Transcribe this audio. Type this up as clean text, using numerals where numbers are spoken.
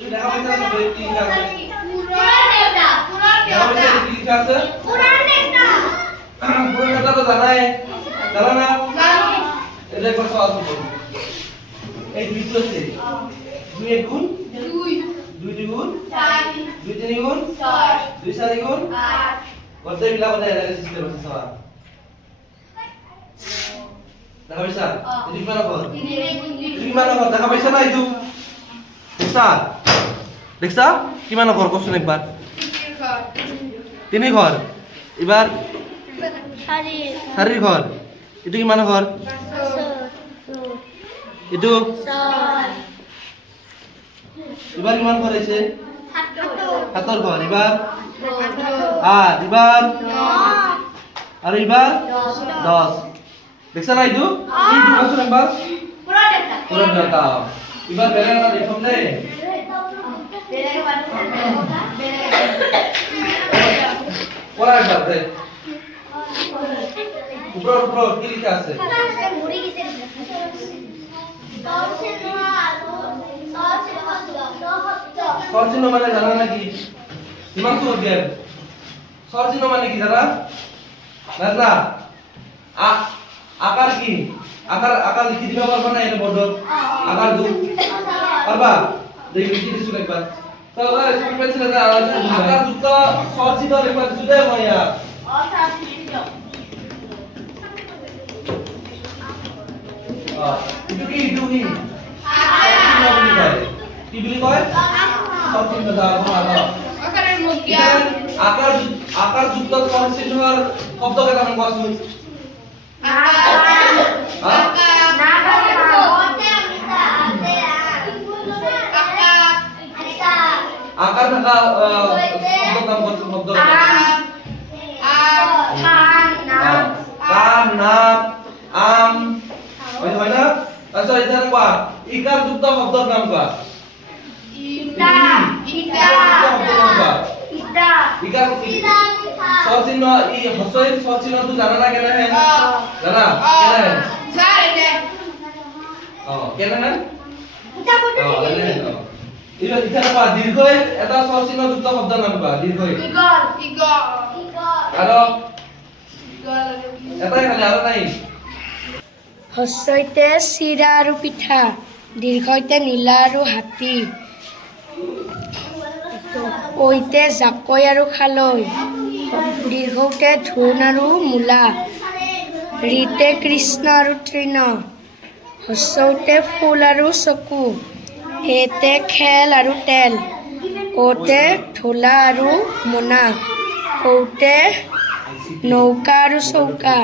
তুমি দেখা পাইছা না কি লিখা আছে দেখা পাইছা কি লিখা আছে পুরাণটা তো জানাই জানা না এটা একবার সহজ করো এই দুই তো আছে 2 এর গুণ 2 দ্বিগুণ 4 2 তিনগুণ 6 2 চারগুণ 8 কত মিলা কত এর সিস্টেম আছে সবার দেখা পাইছা এদিক মানো কর এদিক মানো কর দেখা পাইছা না এইটু দেখছা কি মানো কর কোশ্চেন একবার তিনি ঘর এবার শাড়ির ঘর এটু কি মানো ঘর এটু এবার কি মান করেছে হাতর ঘর এবার এবার আর এবার 10 দেখছ না এইটু এইটু কোশ্চেন নাম্বার পুরো ডাটা এবার বেলাটা দেখুন দে পড়া একবার দে উপর কি লেখা আছে সরচিহ্ন মানে জানা নাকি হিমাংশু অধ্যায় সরচিহ্ন মানে কি জানা না আকার কি আকার লিখি দিবা পারবা না এর বড় আকার দু পারবা দেখি লিখি দিছু একবার তো ওই স্কুল পেন্সিল না আকার যুক্ত সরচিহ্ন লিখবা দিছু দে ময়া itu কি কি বলি কয় সরচিহ্ন দাও ভালো আকারের মধ্যে আকার যুক্ত সরচিহ্নর শব্দ কেটা নাম কোয়াছুন আকার থাকা শব্দ নাম কোয়াছুন শব্দ কাম নাম আম হয় না আচ্ছা এটা কোয়া ইকার যুক্ত শব্দর নাম কোয়া সরচিহ্ন ই হসইর সরচিহ্ন তো জানা না কেন है জানা কেন है কেন है এবার এখানে পা দীর্ঘই এটা সরচিহ্ন যুক্ত শব্দ নাম পা দীর্ঘই আর এটাই খালি আর নাই হস্যইতে চিৰা আৰু পিঠা দীৰ্ঘইতে নীলা আৰু হাতী ঐতে জাকৈ আৰু খালৈ দীৰ্ঘতে ধোন আৰু মূলা ঋতে কৃষ্ণ আৰু তৃণ হস্যতে ফুল আৰু চকু এতে খেল আৰু তেল ওতে ঢোলা আৰু মোনা ঔতে নৌকা আৰু চৌকা